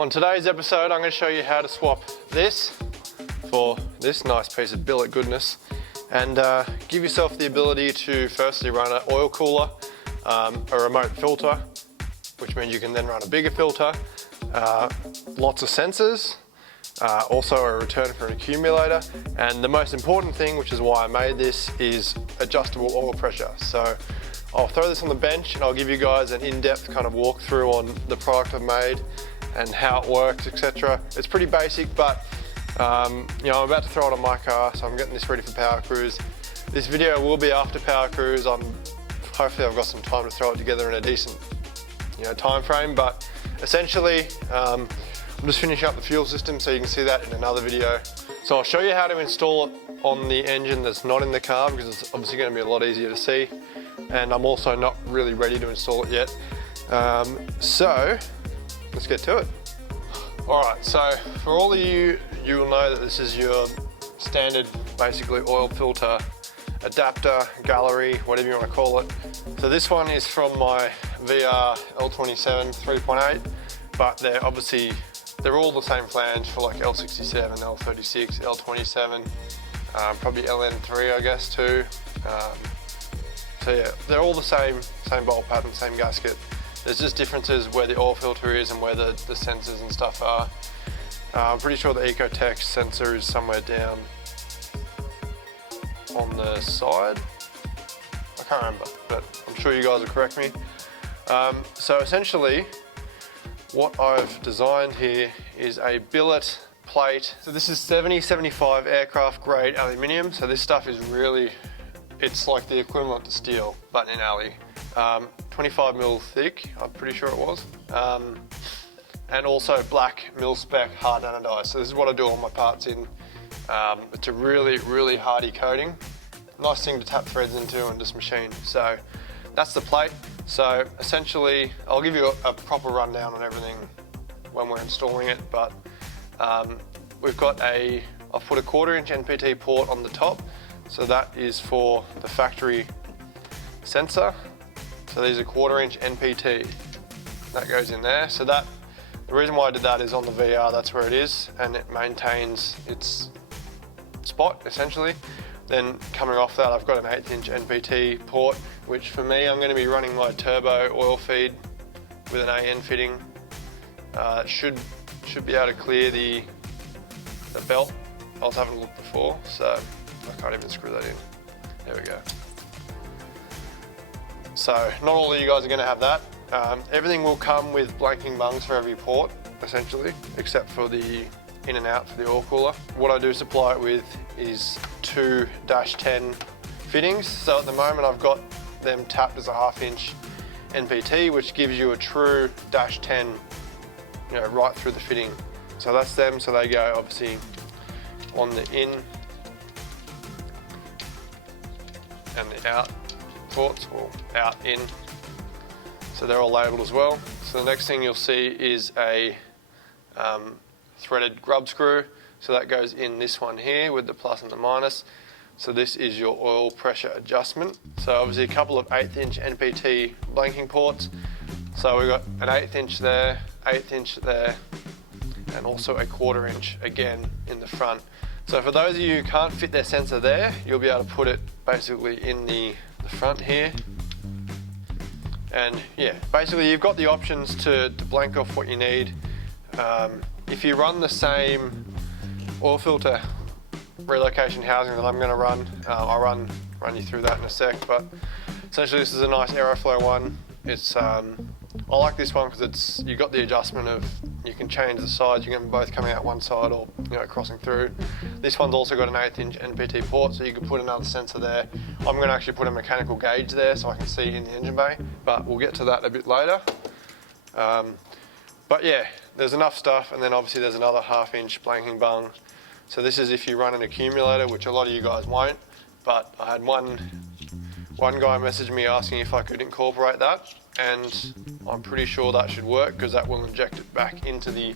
On today's episode, I'm going to show you how to swap this for this nice piece of billet goodness and give yourself the ability to firstly run an oil cooler, a remote filter, which means you can then run a bigger filter, lots of sensors, also a return for an accumulator, and the most important thing, which is why I made this, is adjustable oil pressure. So I'll throw this on the bench and I'll give you guys an in-depth kind of walkthrough on the product I've made and how it works, etc. It's pretty basic, but you know, I'm about to throw it on my car, so I'm getting this ready for Power Cruise. This video will be after Power Cruise. Hopefully I've got some time to throw it together in a decent, you know, time frame, but essentially I'm just finishing up the fuel system, so you can see that in another video. So I'll show you how to install it on the engine that's not in the car, because it's obviously going to be a lot easier to see, and I'm also not really ready to install it yet. So let's get to it. Alright, so for all of you, you will know that this is your standard, basically, oil filter adapter, gallery, whatever you want to call it. So this one is from my VR L27 3.8, but they're all the same flange for like L67, L36, L27, probably LN3 I guess too. So yeah, they're all the same bolt pattern, same gasket. There's just differences where the oil filter is and where the sensors and stuff are. I'm pretty sure the Ecotech sensor is somewhere down on the side. I can't remember, but I'm sure you guys will correct me. So essentially, what I've designed here is a billet plate. So this is 70-75 aircraft grade aluminium. So this stuff is really, it's like the equivalent to steel, but in alloy. 25 mil thick, I'm pretty sure it was. And also black mil-spec hard anodized. So this is what I do all my parts in. It's a really, really hardy coating. Nice thing to tap threads into and just machine. So that's the plate. So essentially, I'll give you a proper rundown on everything when we're installing it, but we've got I've put a 1/4-inch NPT port on the top. So that is for the factory sensor. So these are 1/4-inch NPT. That goes in there. So the reason why I did that is on the VR, that's where it is, and it maintains its spot, essentially. Then coming off that, I've got an 1/8-inch NPT port, which for me, I'm going to be running my turbo oil feed with an AN fitting. Should be able to clear the belt. I was having a look before, so I can't even screw that in. There we go. So not all of you guys are going to have that. Everything will come with blanking bungs for every port, essentially, except for the in and out for the oil cooler. What I do supply it with is 2 -10 fittings. So at the moment I've got them tapped as a 1/2-inch NPT, which gives you a true -10, you know, right through the fitting. So that's them. So they go obviously on the in and the out ports, or out in. So they're all labelled as well. So the next thing you'll see is a threaded grub screw. So that goes in this one here with the plus and the minus. So this is your oil pressure adjustment. So obviously a couple of 1/8-inch NPT blanking ports. So we've got an 1/8 inch there, 1/8 inch there, and also a 1/4 inch again in the front. So for those of you who can't fit their sensor there, you'll be able to put it basically in the front here. And yeah, basically you've got the options to blank off what you need. If you run the same oil filter relocation housing that I'm going to run, I'll run you through that in a sec, but essentially this is a nice aeroflow one. It's I like this one because you've got the adjustment of, you can change the sides, you can both coming out one side or, you know, crossing through. This one's also got an 1/8-inch NPT port, so you can put another sensor there. I'm going to actually put a mechanical gauge there so I can see in the engine bay, but we'll get to that a bit later. But yeah, there's enough stuff, and then obviously there's another 1/2-inch blanking bung. So this is if you run an accumulator, which a lot of you guys won't, but I had one guy message me asking if I could incorporate that, and I'm pretty sure that should work because that will inject it back into the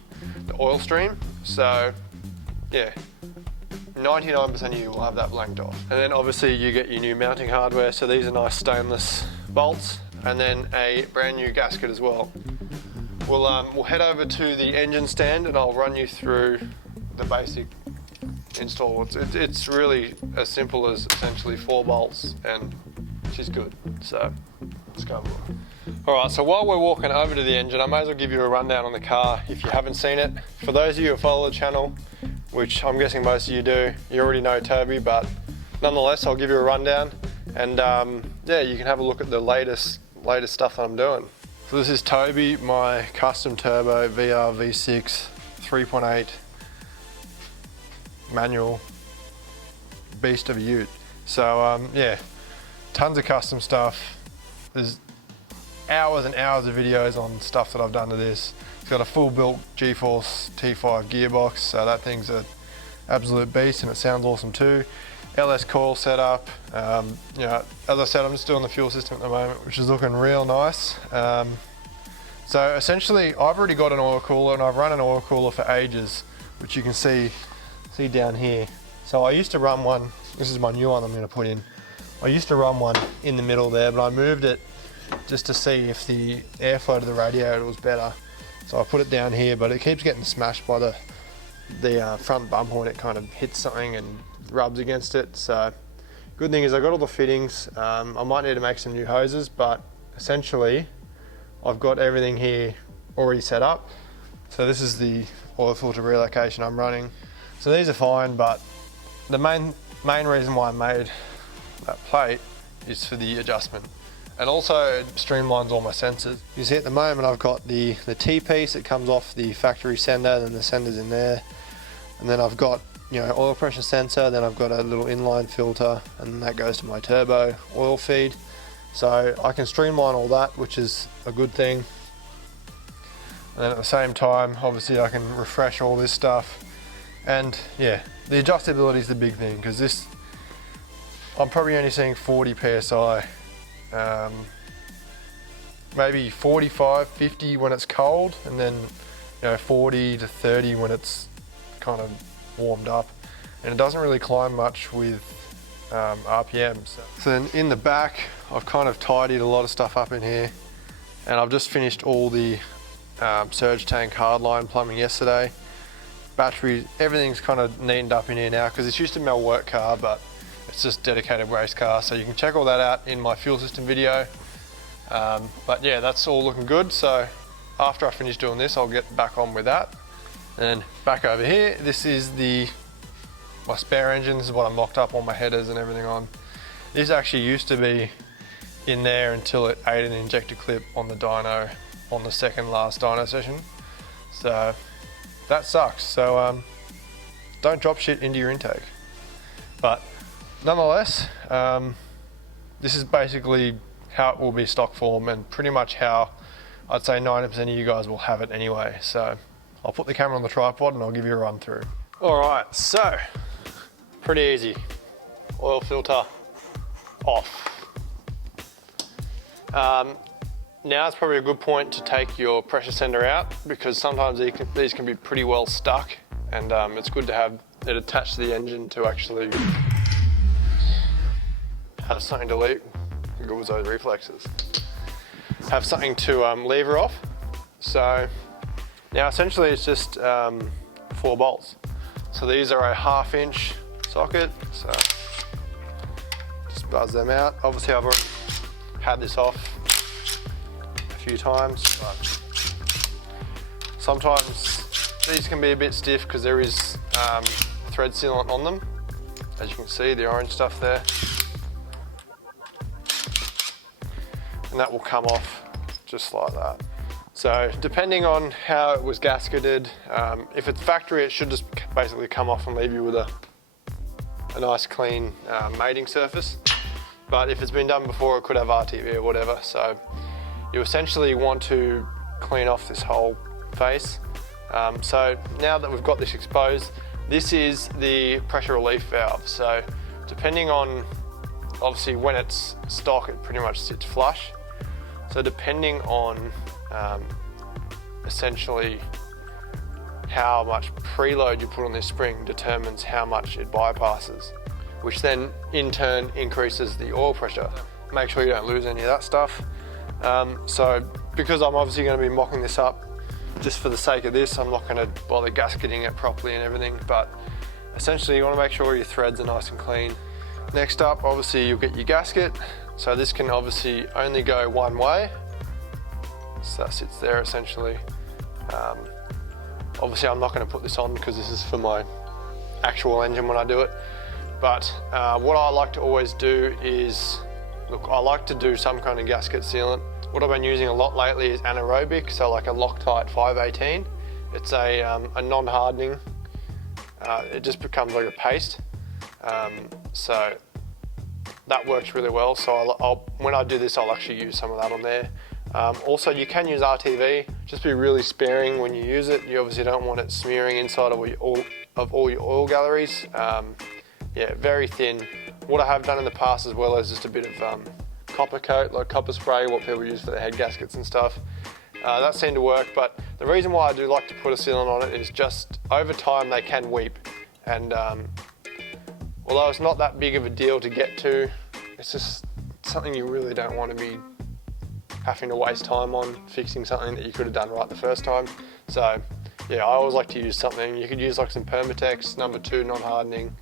oil stream. So yeah, 99% of you will have that blanked off. And then obviously you get your new mounting hardware. So these are nice stainless bolts, and then a brand new gasket as well. we'll head over to the engine stand and I'll run you through the basic install. It's really as simple as essentially 4 bolts and she's good. So let's go. Alright, so while we're walking over to the engine, I may as well give you a rundown on the car if you haven't seen it. For those of you who follow the channel, which I'm guessing most of you do, you already know Toby, but nonetheless I'll give you a rundown and yeah, you can have a look at the latest stuff that I'm doing. So this is Toby, my custom turbo VR V6 3.8 manual beast of a ute. So yeah, tons of custom stuff. There's hours and hours of videos on stuff that I've done to this. It's got a full built G-Force T5 gearbox, so that thing's an absolute beast and it sounds awesome too. LS coil setup. You know, as I said, I'm just doing the fuel system at the moment, which is looking real nice. So essentially, I've already got an oil cooler and I've run an oil cooler for ages, which you can see down here. So I used to run one, this is my new one I'm going to put in. I used to run one in the middle there, but I moved it just to see if the airflow to the radiator was better. So I put it down here, but it keeps getting smashed by the front bumper when it kind of hits something and rubs against it. So good thing is I got all the fittings. I might need to make some new hoses, but essentially I've got everything here already set up. So this is the oil filter relocation I'm running. So these are fine, but the main reason why I made that plate is for the adjustment. And also it streamlines all my sensors. You see at the moment I've got the T-piece that comes off the factory sender, then the sender's in there. And then I've got, you know, oil pressure sensor, then I've got a little inline filter, and that goes to my turbo oil feed. So I can streamline all that, which is a good thing. And then at the same time, obviously I can refresh all this stuff. And yeah, the adjustability is the big thing, because this, I'm probably only seeing 40 PSI. Maybe 45, 50 when it's cold, and then, you know, 40 to 30 when it's kind of warmed up. And it doesn't really climb much with RPMs. So then in the back, I've kind of tidied a lot of stuff up in here, and I've just finished all the surge tank hardline plumbing yesterday. Batteries, everything's kind of neatened up in here now, because it's used to be my work car, but it's just dedicated race car. So you can check all that out in my fuel system video. But yeah, that's all looking good. So after I finish doing this, I'll get back on with that. And back over here, this is my spare engine. This is what I'm locked up all my headers and everything on. This actually used to be in there until it ate an injector clip on the dyno, on the second last dyno session. So that sucks. So don't drop shit into your intake. But nonetheless, this is basically how it will be stock form, and pretty much how I'd say 90% of you guys will have it anyway. So I'll put the camera on the tripod and I'll give you a run through. All right, so pretty easy. Oil filter off. Now it's probably a good point to take your pressure sender out, because sometimes these can be pretty well stuck, and it's good to have it attached to the engine to actually have something to leave. Good with those reflexes. Have something to lever off. So now essentially it's just 4 bolts. So these are a 1/2 inch socket. So just buzz them out. Obviously I've already had this off a few times, but sometimes these can be a bit stiff because there is thread sealant on them. As you can see, the orange stuff there. And that will come off just like that. So depending on how it was gasketed, if it's factory, it should just basically come off and leave you with a nice clean mating surface. But if it's been done before, it could have RTV or whatever. So you essentially want to clean off this whole face. So now that we've got this exposed, this is the pressure relief valve. So depending on, obviously when it's stock, it pretty much sits flush. So depending on essentially how much preload you put on this spring determines how much it bypasses, which then in turn increases the oil pressure. Make sure you don't lose any of that stuff. So because I'm obviously going to be mocking this up just for the sake of this, I'm not going to bother gasketing it properly and everything, but essentially you want to make sure your threads are nice and clean. Next up, obviously you'll get your gasket. So this can obviously only go one way. So that sits there essentially. Obviously I'm not going to put this on because this is for my actual engine when I do it. But what I like to always do is, look, I like to do some kind of gasket sealant. What I've been using a lot lately is anaerobic, so like a Loctite 518. It's a non-hardening. It just becomes like a paste. So that works really well. So when I do this, I'll actually use some of that on there. Also, you can use RTV. Just be really sparing when you use it. You obviously don't want it smearing inside of all your oil galleries. Yeah, very thin. What I have done in the past as well is just a bit of copper coat, like copper spray, what people use for their head gaskets and stuff. That seemed to work, but the reason why I do like to put a sealant on it is just over time they can weep. And although it's not that big of a deal to get to, it's just something you really don't want to be having to waste time on, fixing something that you could have done right the first time. So yeah, I always like to use something. You could use like some Permatex, number 2, non-hardening,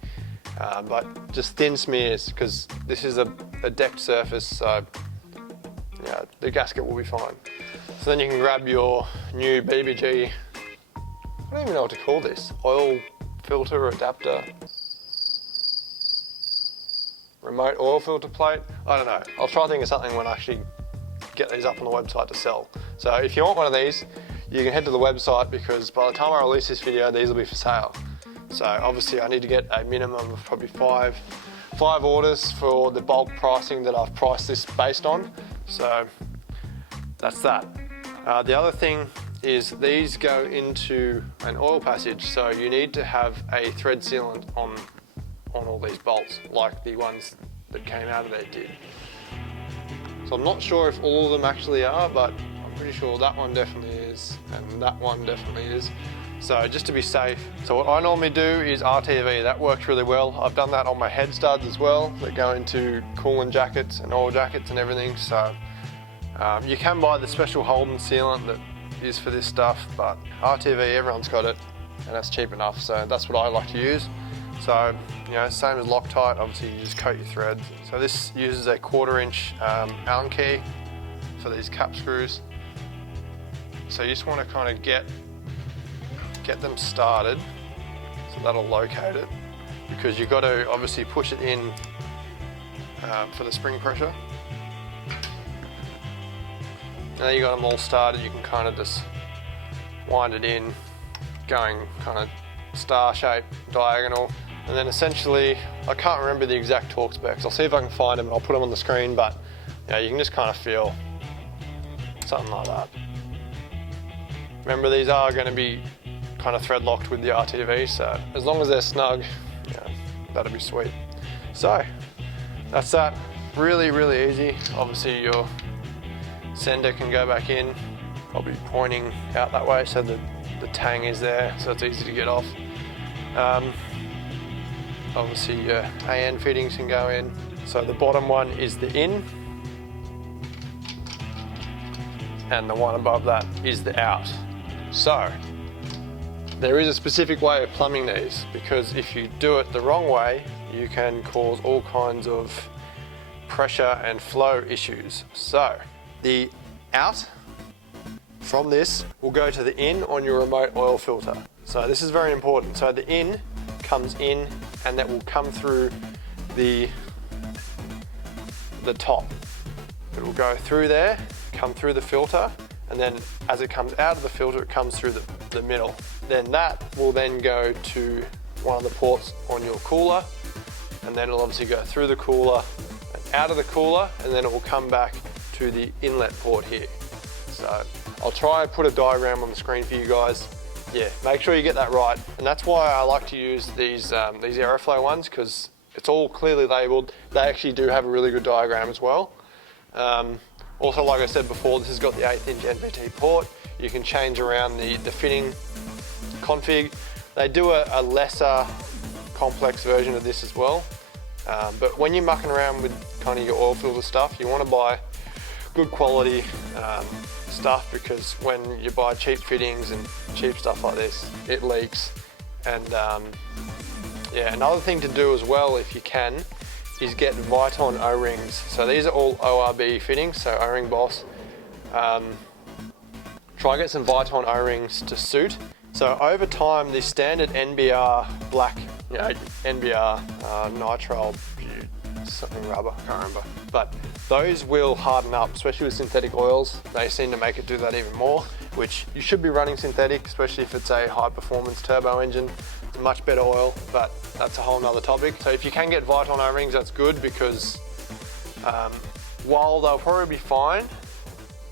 but just thin smears, because this is a decked surface, so yeah, the gasket will be fine. So then you can grab your new BBG, I don't even know what to call this, oil filter adapter, remote oil filter plate, I don't know. I'll try to think of something when I actually get these up on the website to sell. So if you want one of these, you can head to the website, because by the time I release this video, these will be for sale. So obviously I need to get a minimum of probably five orders for the bulk pricing that I've priced this based on. So that's that. The other thing is these go into an oil passage, so you need to have a thread sealant on all these bolts, like the ones that came out of there did. So I'm not sure if all of them actually are, but I'm pretty sure that one definitely is, and that one definitely is. So just to be safe, so what I normally do is RTV. That works really well. I've done that on my head studs as well, that go into coolant jackets and oil jackets and everything. So you can buy the special Holden sealant that is for this stuff, but RTV, everyone's got it, and that's cheap enough. So that's what I like to use. So, you know, same as Loctite, obviously you just coat your threads. So this uses a 1/4 inch Allen key for these cap screws. So you just want to kind of get them started, so that'll locate it, because you've got to obviously push it in for the spring pressure. Now you got them all started, you can kind of just wind it in, going kind of star shape, diagonal, and then essentially, I can't remember the exact torque specs. I'll see if I can find them and I'll put them on the screen, but you know, you can just kind of feel something like that. Remember, these are going to be kind of thread locked with the RTV, so as long as they're snug, yeah, that'll be sweet. So that's that. Really, really easy. Obviously your sender can go back in. I'll be pointing out that way so that the tang is there, so it's easy to get off. Obviously your AN fittings can go in. So the bottom one is the in, and the one above that is the out. So there is a specific way of plumbing these, because if you do it the wrong way, you can cause all kinds of pressure and flow issues. So the out from this will go to the in on your remote oil filter. So this is very important. So the in comes in, and that will come through the top. It will go through there, come through the filter, and then as it comes out of the filter, it comes through the middle. Then that will then go to one of the ports on your cooler, and then it'll obviously go through the cooler and out of the cooler, and then it will come back to the inlet port here. So I'll try and put a diagram on the screen for you guys. Yeah, make sure you get that right. And that's why I like to use these Aeroflow ones, because it's all clearly labeled. They actually do have a really good diagram as well. Also, like I said before, this has got the 1/8 inch NVT port. You can change around the fitting config. They do a lesser complex version of this as well. But when you're mucking around with kind of your oil filter stuff, you want to buy good quality stuff, because when you buy cheap fittings and cheap stuff like this, it leaks. And yeah, another thing to do as well, if you can, is get Viton O-rings. So these are all ORB fittings, so O-ring boss. Try and get some Viton O-rings to suit. So over time, the standard NBR black, you know, NBR nitrile something rubber, I can't remember. But those will harden up, especially with synthetic oils. They seem to make it do that even more, which you should be running synthetic, especially if it's a high performance turbo engine. It's a much better oil, but that's a whole nother topic. So if you can get Viton O-rings, that's good, because while they'll probably be fine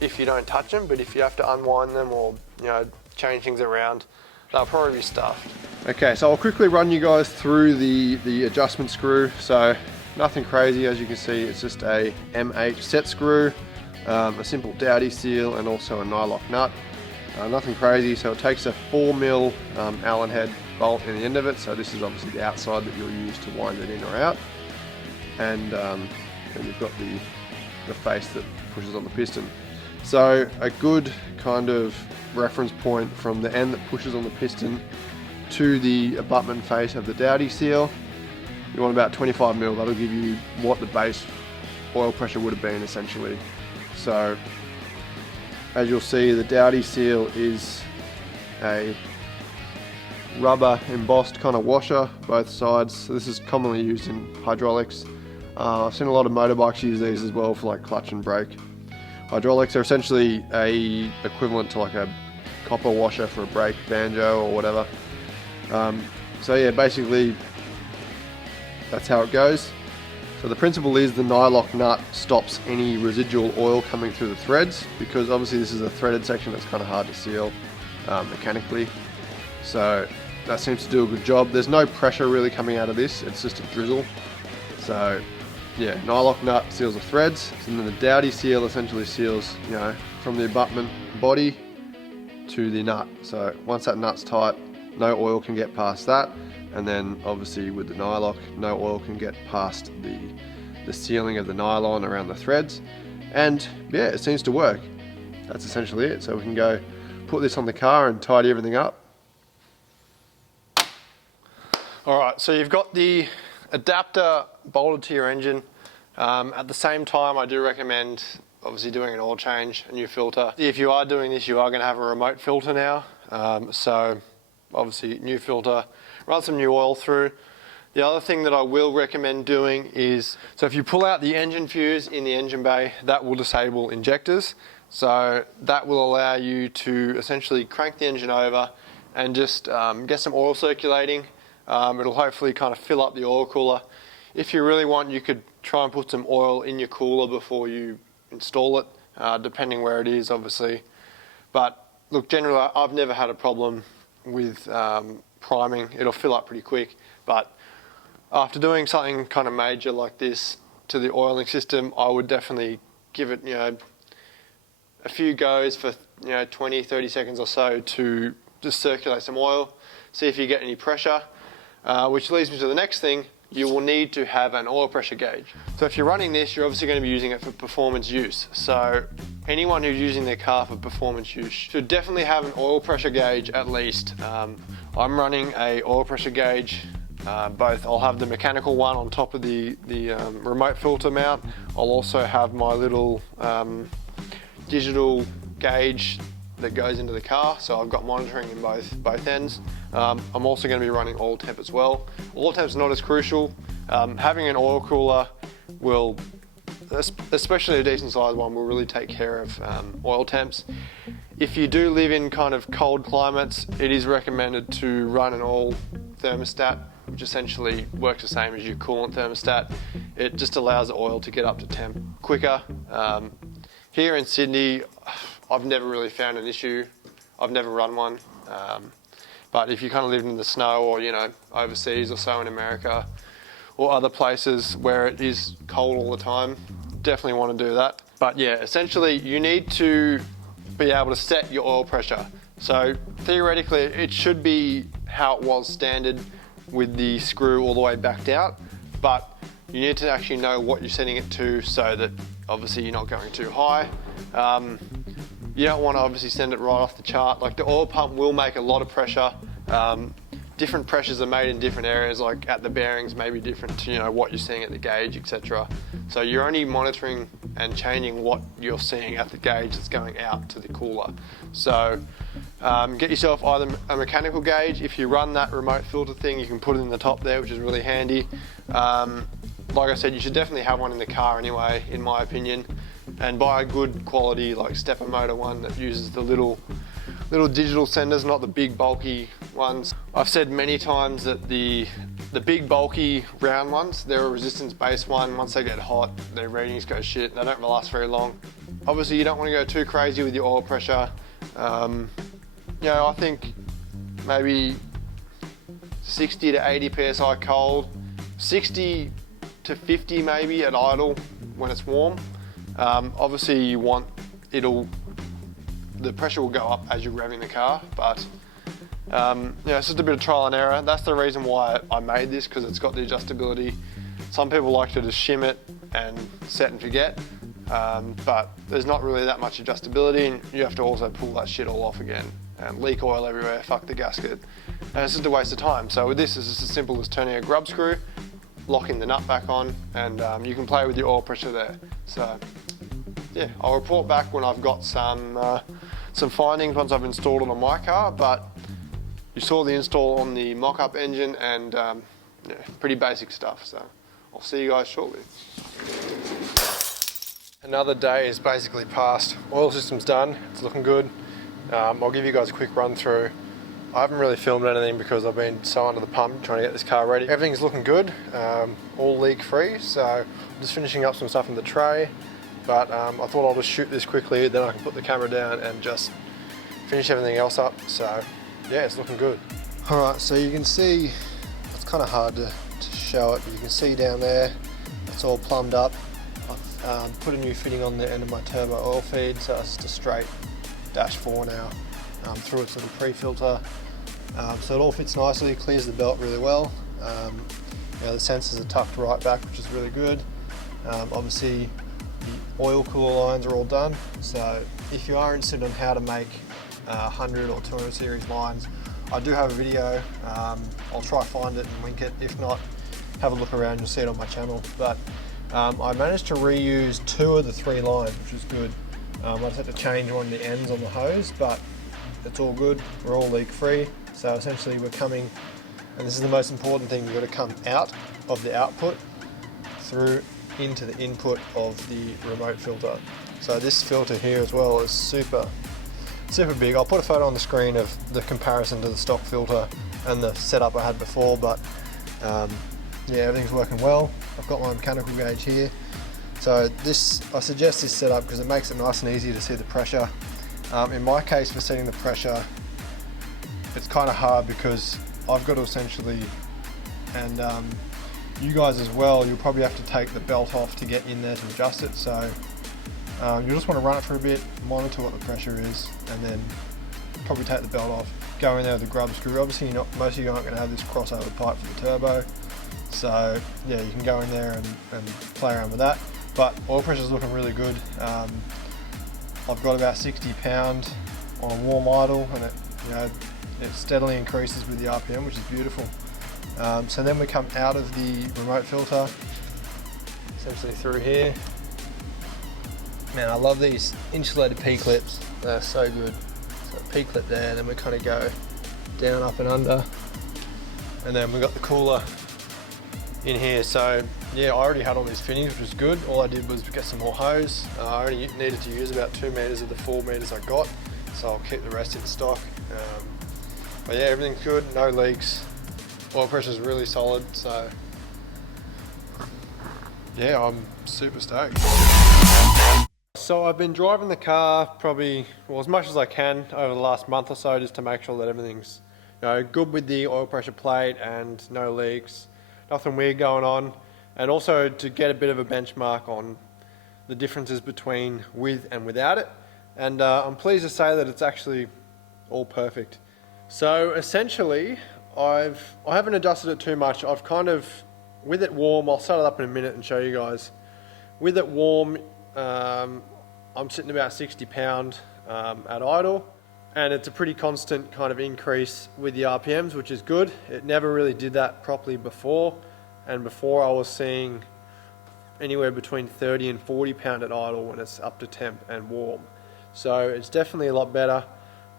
if you don't touch them, but if you have to unwind them or, you know, change things around, they'll probably be stuffed. Okay, so I'll quickly run you guys through the adjustment screw. So nothing crazy, as you can see, it's just a M8 set screw, a simple dowdy seal, and also a nylock nut. Nothing crazy. So it takes a 4mm Allen head bolt in the end of it. So this is obviously the outside that you'll use to wind it in or out. And you've got the face that pushes on the piston. So a good kind of reference point from the end that pushes on the piston to the abutment face of the dowdy seal, you want about 25mm. That'll give you what the base oil pressure would have been essentially. So as you'll see, the dowdy seal is a rubber embossed kind of washer both sides. So this is commonly used in hydraulics. I've seen a lot of motorbikes use these as well for like clutch and brake. Hydraulics are essentially a equivalent to like a copper washer for a brake, banjo or whatever. So yeah, basically that's how it goes. So the principle is the nylock nut stops any residual oil coming through the threads, because obviously this is a threaded section that's kind of hard to seal mechanically. So that seems to do a good job. There's no pressure really coming out of this, it's just a drizzle. So yeah, nylock nut seals the threads, and then the dowdy seal essentially seals, you know, from the abutment body to the nut. So once that nut's tight, no oil can get past that, and then obviously with the nylock, no oil can get past the sealing of the nylon around the threads. And yeah, it seems to work. That's essentially it. So we can go put this on the car and tidy everything up. All right, so you've got the adapter bolted to your engine. At the same time, I do recommend obviously doing an oil change, a new filter. If you are doing this, you are going to have a remote filter now. So obviously new filter, run some new oil through. The other thing that I will recommend doing is, so if you pull out the engine fuse in the engine bay, that will disable injectors. So that will allow you to essentially crank the engine over and just get some oil circulating. It'll hopefully kind of fill up the oil cooler. If you really want, you could try and put some oil in your cooler before you install it, depending where it is, obviously. But look, generally, I've never had a problem with priming. It'll fill up pretty quick. But after doing something kind of major like this to the oiling system, I would definitely give it, you know, a few goes for, you know, 20, 30 seconds or so to just circulate some oil, see if you get any pressure. Which leads me to the next thing. You will need to have an oil pressure gauge. So if you're running this, you're obviously going to be using it for performance use. So anyone who's using their car for performance use should definitely have an oil pressure gauge at least. I'm running a oil pressure gauge, both. I'll have the mechanical one on top of the remote filter mount. I'll also have my little digital gauge that goes into the car, so I've got monitoring in both ends. I'm also going to be running oil temp as well. Oil temp's not as crucial. Having an oil cooler will, especially a decent sized one, will really take care of oil temps. If you do live in kind of cold climates, it is recommended to run an oil thermostat, which essentially works the same as your coolant thermostat. It just allows the oil to get up to temp quicker. Here in Sydney, I've never really found an issue. I've never run one. But if you kind of live in the snow or, you know, overseas or so in America or other places where it is cold all the time, definitely want to do that. But yeah, essentially you need to be able to set your oil pressure. So theoretically it should be how it was standard with the screw all the way backed out, but you need to actually know what you're setting it to so that obviously you're not going too high. you don't want to obviously send it right off the chart. Like the oil pump will make a lot of pressure. Different pressures are made in different areas, like at the bearings may be different to, you know, what you're seeing at the gauge, etc. So you're only monitoring and changing what you're seeing at the gauge that's going out to the cooler. So get yourself either a mechanical gauge. If you run that remote filter thing, you can put it in the top there, which is really handy. Like I said, you should definitely have one in the car anyway, in my opinion. And buy a good quality, like stepper motor one that uses the little digital senders, not the big bulky ones. I've said many times that the big bulky round ones, they're a resistance based one. Once they get hot, their readings go shit. They don't last very long. Obviously you don't want to go too crazy with your oil pressure. You know, I think maybe 60 to 80 psi cold, 60 to 50 maybe at idle when it's warm. Obviously you want the pressure will go up as you're revving the car, but yeah, it's just a bit of trial and error. That's the reason why I made this, because it's got the adjustability. Some people like to just shim it and set and forget, but there's not really that much adjustability, and you have to also pull that shit all off again and leak oil everywhere, fuck the gasket, and it's just a waste of time. So with this, it's just as simple as turning a grub screw, locking the nut back on, and you can play with your oil pressure there. So yeah, I'll report back when I've got some findings once I've installed it on my car, but you saw the install on the mock-up engine, and yeah, pretty basic stuff. So I'll see you guys shortly. Another day is basically passed. Oil system's done, it's looking good. I'll give you guys a quick run through. I haven't really filmed anything because I've been so under the pump trying to get this car ready. Everything's looking good, all leak free, so I'm just finishing up some stuff in the tray. But I thought I'll just shoot this quickly, then I can put the camera down and just finish everything else up. So yeah, it's looking good. Alright, so you can see, it's kind of hard to show it, but you can see down there, it's all plumbed up. I've put a new fitting on the end of my turbo oil feed, so it's just a straight -4 now, through its little pre-filter. So it all fits nicely, clears the belt really well. You know, the sensors are tucked right back, which is really good. Obviously, the oil cooler lines are all done, so if you are interested in how to make 100 or 200 series lines, I do have a video. I'll try find it and link it. If not, have a look around, you'll see it on my channel. But I managed to reuse 2 of the 3 lines, which is good. I just had to change one of the ends on the hose, but it's all good. We're all leak free. So essentially we're coming, and this is the most important thing, you've got to come out of the output through into the input of the remote filter. So this filter here as well is super big. I'll put a photo on the screen of the comparison to the stock filter and the setup I had before, but yeah, everything's working well. I've got my mechanical gauge here. So this, I suggest this setup because it makes it nice and easy to see the pressure. In my case, for setting the pressure, it's kind of hard because I've got to essentially, and you guys as well, you'll probably have to take the belt off to get in there to adjust it. So you just want to run it for a bit, monitor what the pressure is, and then probably take the belt off, go in there with a grub screw. Obviously most of you aren't going to have this crossover pipe for the turbo, so yeah, you can go in there and play around with that. But oil pressure is looking really good. I've got about 60 pound on a warm idle, and it steadily increases with the RPM, which is beautiful. So then we come out of the remote filter, essentially through here. Man, I love these insulated P-clips. They're so good. So P-clip there, then we kind of go down, up and under. And then we've got the cooler in here. So yeah, I already had all these fittings, which was good. All I did was get some more hose. I only needed to use about 2 meters of the 4 meters I got. So I'll keep the rest in stock. But yeah, everything's good, no leaks. Oil pressure is really solid, so yeah, I'm super stoked. So I've been driving the car probably, well, as much as I can over the last month or so, just to make sure that everything's good with the oil pressure plate and no leaks, nothing weird going on, and also to get a bit of a benchmark on the differences between with and without it. And I'm pleased to say that it's actually all perfect. So essentially, I haven't adjusted it too much. I've kind of, with it warm, I'll set it up in a minute and show you guys. With it warm, I'm sitting about 60 pound. at idle, and it's a pretty constant kind of increase with the RPMs, which is good. It never really did that properly before, and before I was seeing anywhere between 30 and 40 pound at idle when it's up to temp and warm. So it's definitely a lot better.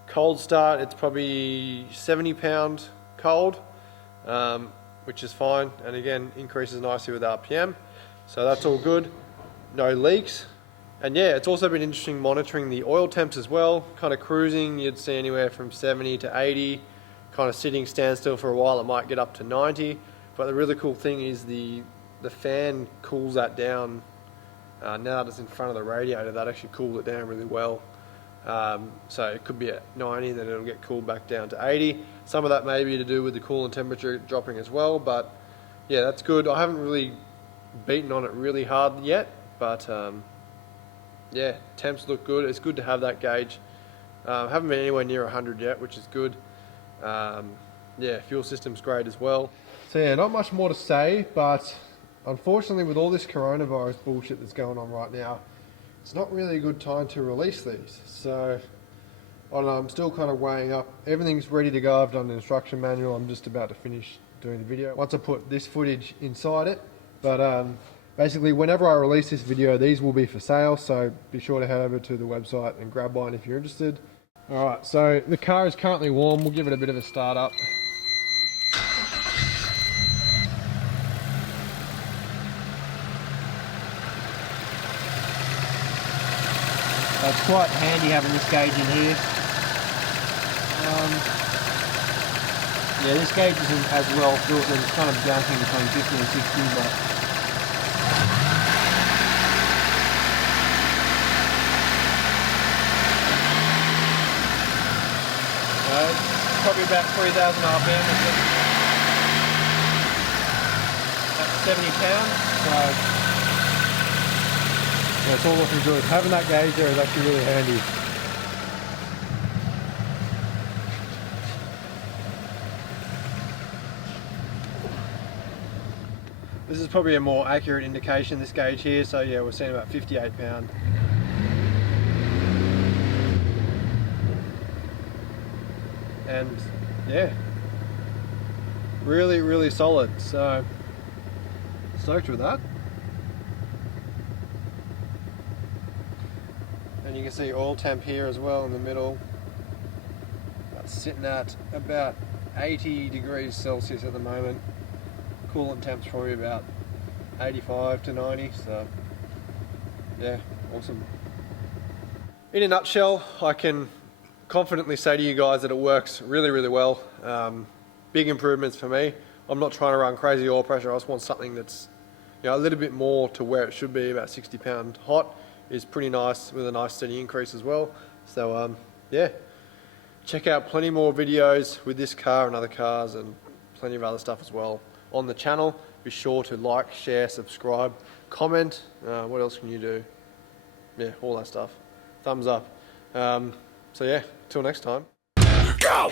Cold start, it's probably 70 pound cold, which is fine, and again increases nicely with RPM, so that's all good. No leaks. And yeah, it's also been interesting monitoring the oil temps as well. Kind of cruising, you'd see anywhere from 70 to 80, kind of sitting standstill for a while, it might get up to 90. But the really cool thing is the fan cools that down. Now that it's in front of the radiator, that actually cooled it down really well. So it could be at 90, then it'll get cooled back down to 80. Some of that may be to do with the coolant temperature dropping as well, but yeah, that's good. I haven't really beaten on it really hard yet, but yeah, temps look good. It's good to have that gauge. Haven't been anywhere near 100 yet, which is good. Yeah, fuel system's great as well. So yeah, not much more to say, but unfortunately with all this coronavirus bullshit that's going on right now, it's not really a good time to release these. So I don't know, I'm still kind of weighing up. Everything's ready to go. I've done the instruction manual. I'm just about to finish doing the video once I put this footage inside it. But basically, whenever I release this video, these will be for sale, so be sure to head over to the website and grab one if you're interested. Alright, so the car is currently warm. We'll give it a bit of a start up. It's quite handy having this gauge in here. Yeah, this gauge isn't as well filled, so it's kind of bouncing between 50 and 60, but Probably about 3,000 RPM. That's 70 pounds, so yeah, it's all looking good. Having that gauge there is actually really handy. This is probably a more accurate indication, this gauge here, so yeah, we're seeing about 58 pound. And yeah, really solid, so stoked with that. And you can see oil temp here as well in the middle. That's sitting at about 80 degrees Celsius at the moment. Coolant temp's probably about 85 to 90, so yeah, awesome. In a nutshell, I can confidently say to you guys that it works really well. Big improvements for me. I'm not trying to run crazy oil pressure. I just want something that's, you know, a little bit more to where it should be. About 60 pound hot is pretty nice, with a nice steady increase as well. So yeah, check out plenty more videos with this car and other cars, and plenty of other stuff as well on the channel. Be sure to like, share, subscribe, comment. What else can you do? Yeah, all that stuff. Thumbs up. So yeah, till next time. Go!